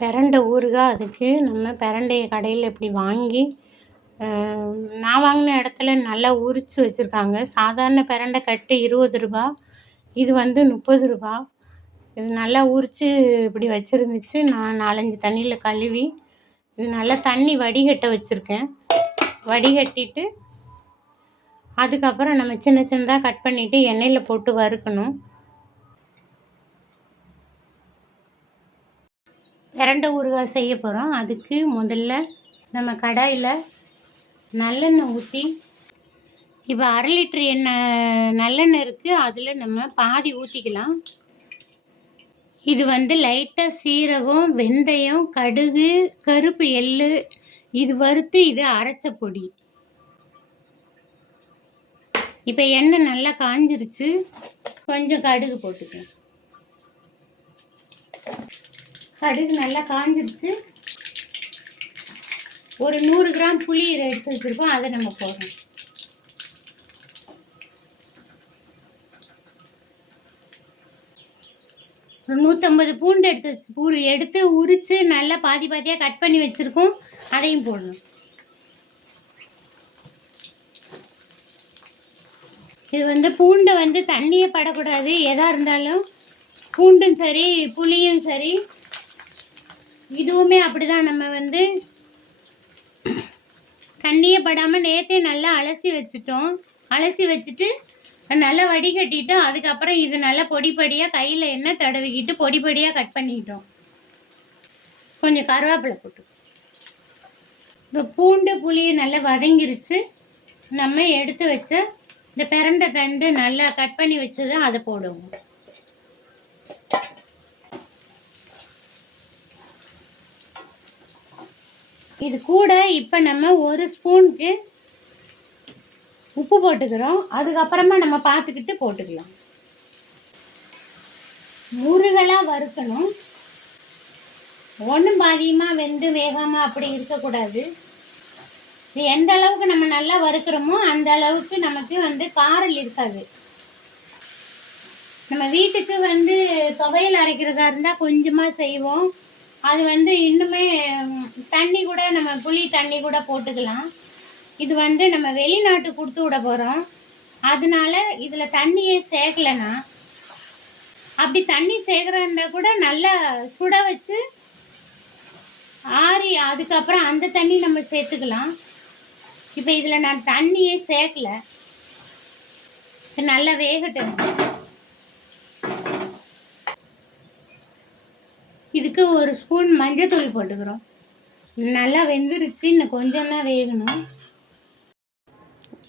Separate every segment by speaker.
Speaker 1: பிரண்டை ஊறுகாய் அதுக்கு நம்ம பிரண்டைய கடையில் இப்படி வாங்கி நான் வாங்கின இடத்துல நல்லா உரித்து வச்சுருக்காங்க. சாதாரண பிரண்டை கட்டு இருபது ரூபா இது வந்து முப்பது ரூபா. இது நல்லா உரித்து இப்படி வச்சுருந்துச்சு. நான் நாலஞ்சு தண்ணியில் கழுவி இது நல்லா தண்ணி வடிகட்ட வச்சுருக்கேன். வடிகட்டிட்டு அதுக்கப்புறம் நம்ம சின்ன சின்னதாக கட் பண்ணிவிட்டு எண்ணெயில் போட்டு வறுக்கணும். பிரண்டை ஊறுகாய் செய்ய போகிறோம் அதுக்கு முதல்ல நம்ம கடாயில் நல்லெண்ணெய் ஊற்றி இப்போ அரை லிட்டர் எண்ணெய் நல்லெண்ணெய் இருக்குது அதில் நம்ம பாதி ஊற்றிக்கலாம் இது வந்து லைட்டாக சீரகம் வெந்தயம் கடுகு கருப்பு எள்ளு இது வறுத்து இது அரைச்ச பொடி. இப்போ எண்ணெய் நல்லா காஞ்சிருச்சு. கொஞ்சம் கடுகு போட்டுக்கலாம். கடுகு நல்லா காஞ்சிருச்சு. ஒரு நூறு கிராம் புளி எடுத்து வச்சுருக்கோம் அதை நம்ம போடுறோம் ஒரு நூற்றம்பது பூண்டு எடுத்து வச்சு பூ எடுத்து உரித்து நல்லா பாதி பாதியாக கட் பண்ணி வச்சுருக்கோம் அதையும் போடணும். இது வந்து பூண்டை வந்து தண்ணியே படக்கூடாது எதாக இருந்தாலும். பூண்டும் சரி புளியும் சரி. இதுவுமே அப்படிதான். நம்ம வந்து தண்ணியே படாமல் நேற்றே நல்லா அலசி வச்சுட்டோம். அலசி வச்சுட்டு நல்லா வடிகட்டிட்டு அதுக்கப்புறம் இது நல்லா பொடி பொடியாக கையில் எண்ணெய் தடவிக்கிட்டு பொடி பொடியாக கட் பண்ணிக்கிட்டோம் கொஞ்சம் கருவேப்பிலை போட்டு. இப்போ பூண்டு புளியை நல்லா வதங்கிருச்சு. நம்ம எடுத்து வச்ச இந்த பிரண்டை தண்டு நல்லா கட் பண்ணி வச்சது அதை போடுவோம். இது கூட இப்போ நம்ம ஒரு ஸ்பூனுக்கு உப்பு போட்டுக்கிறோம். அதுக்கப்புறமா நம்ம பார்த்துக்கிட்டு போட்டுக்கலாம். முருகலாக வறுக்கணும். ஒன்றும் பாதியமாக வெந்து வேகாமல் அப்படி இருக்கக்கூடாது. இது எந்த அளவுக்கு நம்ம நல்லா வறுக்கிறோமோ அந்த அளவுக்கு நமக்கு வந்து காரல் இருக்காது. நம்ம வீட்டுக்கு வந்து துவையல் அரைக்கிறதா இருந்தால் கொஞ்சமாக செய்வோம். அது வந்து இன்னுமே தண்ணி கூட நம்ம புளி தண்ணி கூட போட்டுக்கலாம். இது வந்து நம்ம வெளிநாட்டு கொடுத்து விட போகிறோம் அதனால இதில் தண்ணியே சேர்க்கலைன்னா அப்படி தண்ணி சேர்க்குறா கூட நல்லா சுட வச்சு ஆறி அதுக்கப்புறம் அந்த தண்ணி நம்ம சேர்த்துக்கலாம். இப்போ இதில் நான் தண்ணியே சேர்க்கல நல்லா வேகட்டும். இதுக்கு ஒரு ஸ்பூன் மஞ்சள் தூள் போட்டுக்கிறோம். நல்லா வெந்துருச்சு இன்னும் கொஞ்சம் தான் வேகணும்.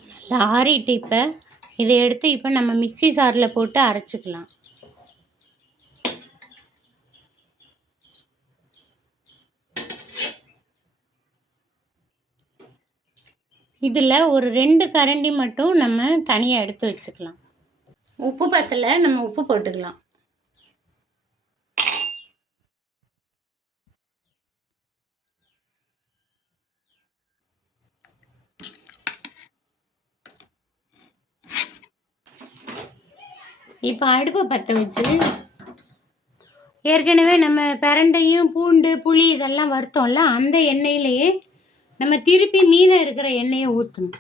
Speaker 1: நல்லா ஆறிட்டு இப்போ இதை எடுத்து இப்போ நம்ம மிக்சி சாரில் போட்டு அரைச்சிக்கலாம். இதில் ஒரு ரெண்டு கரண்டி மட்டும் நம்ம தனியாக எடுத்து வச்சுக்கலாம். உப்பு பத்தில் நம்ம உப்பு போட்டுக்கலாம். இப்போ அடுப்பை பற்ற வச்சு ஏற்கனவே நம்ம பிரண்டையும் பூண்டு புளி இதெல்லாம் வறுத்தோம்ல அந்த எண்ணெயிலேயே நம்ம திருப்பி மீதம் இருக்கிற எண்ணெயை ஊற்றணும்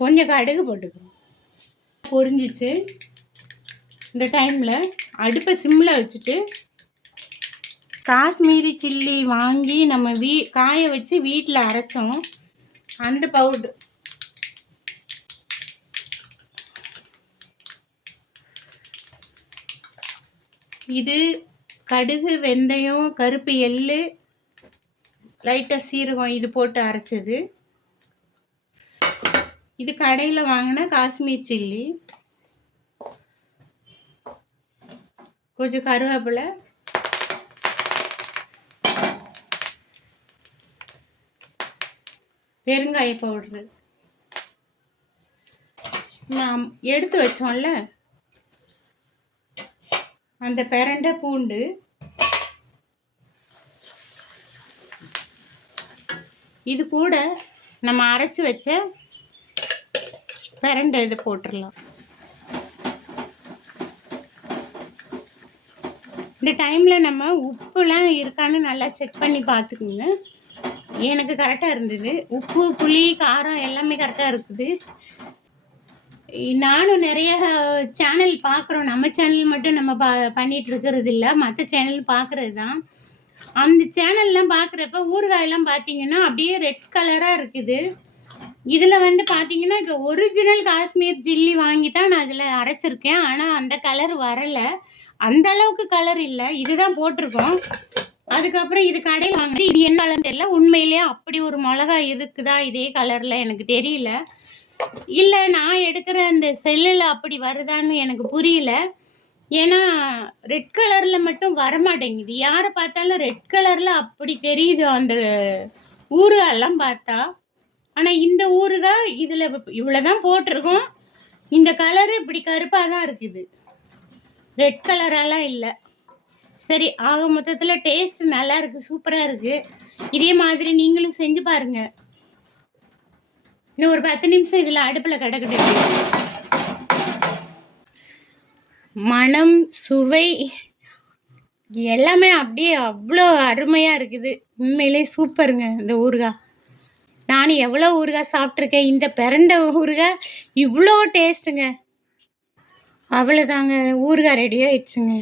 Speaker 1: கொஞ்சம் கடுகு போட்டுக்கிறோம் பொரிஞ்சிச்சு. இந்த டைமில் அடுப்பை சிம்மில் வச்சுட்டு காஷ்மீரி சில்லி வாங்கி நம்ம வீ காய வச்சு வீட்டில் அரைச்சோம். அந்த பவுடர் இது கடுகு வெந்தயம் கருப்பு எள்ளு லைட்டாக சீரகம் இது போட்டு அரைச்சது. இது கடையில் வாங்கினா காஷ்மீர் சில்லி. கொஞ்சம் கருவேப்பிலை பெருங்காய பவுடரு நாம் எடுத்து வச்சோம்ல? அந்த பெரண்டை பூண்டு. இது கூட நம்ம அரைச்சி வச்ச பெரண்டை இதை போட்டுடலாம். இந்த டைமில் நம்ம உப்புலாம் இருக்கான்னு நல்லா செக் பண்ணி பார்த்துக்குங்க. எனக்கு கரெக்டாக இருந்தது. உப்பு புளி காரம் எல்லாமே கரெக்டாக இருக்குது. நானும் நிறைய சேனல் பார்க்குறோம். நம்ம சேனல் மட்டும் நம்ம பா பண்ணிட்டு இருக்கிறது இல்லை. மற்ற சேனல் பார்க்குறது தான். அந்த சேனல்லாம் பார்க்குறப்ப ஊறுகாயெல்லாம் பார்த்தீங்கன்னா அப்படியே ரெட் கலராக இருக்குது. இதில் வந்து பார்த்தீங்கன்னா இப்போ ஒரிஜினல் காஷ்மீர் ஜில்லி வாங்கி தான் நான் அதில் அரைச்சிருக்கேன். ஆனால் அந்த கலர் வரலை. அந்த அளவுக்கு கலர் இல்லை. இதுதான் போட்டிருக்கோம். அதுக்கப்புறம் இது கடையில் வாங்கினது. இது என்ன தெரியல. உண்மையிலேயே அப்படி ஒரு மிளகா இருக்குதா? இதே கலரில் எனக்கு தெரியல. இல்லை நான் எடுக்கிற அந்த செல்லில் அப்படி வருதான்னு எனக்கு புரியல. ஏன்னா ரெட் கலரில் மட்டும் வரமாட்டேங்குது. யாரை பார்த்தாலும் ரெட் கலரில் அப்படி தெரியுது அந்த ஊறுகாயெல்லாம் பார்த்தா. ஆனால் இந்த ஊறுகாய் இதில் இவ்வளோ தான் போட்டிருக்கோம். இந்த கலரு இப்படி கருப்பாக தான் இருக்குது ரெட் கலரெல்லாம் இல்லை. சரி ஆக மொத்தத்தில் டேஸ்ட் நல்லா இருக்குது சூப்பராக இருக்குது இதே மாதிரி நீங்களும் செஞ்சு பாருங்க. இன்னும் ஒரு பத்து நிமிஷம் இதில் அடுப்பில் கிடக்கட்டும். மனம் சுவை எல்லாமே அப்படியே அவ்வளோ அருமையாக இருக்குது. உண்மையிலே சூப்பருங்க இந்த ஊறுகாய். நான் எவ்வளோ ஊறுகாய் சாப்பிட்ருக்கேன் இந்த பிறண்ட ஊறுகாய் இவ்வளோ டேஸ்ட்டுங்க அவ்வளோதாங்க ஊறுகாய் ரெடி ஆயிடுச்சுங்க.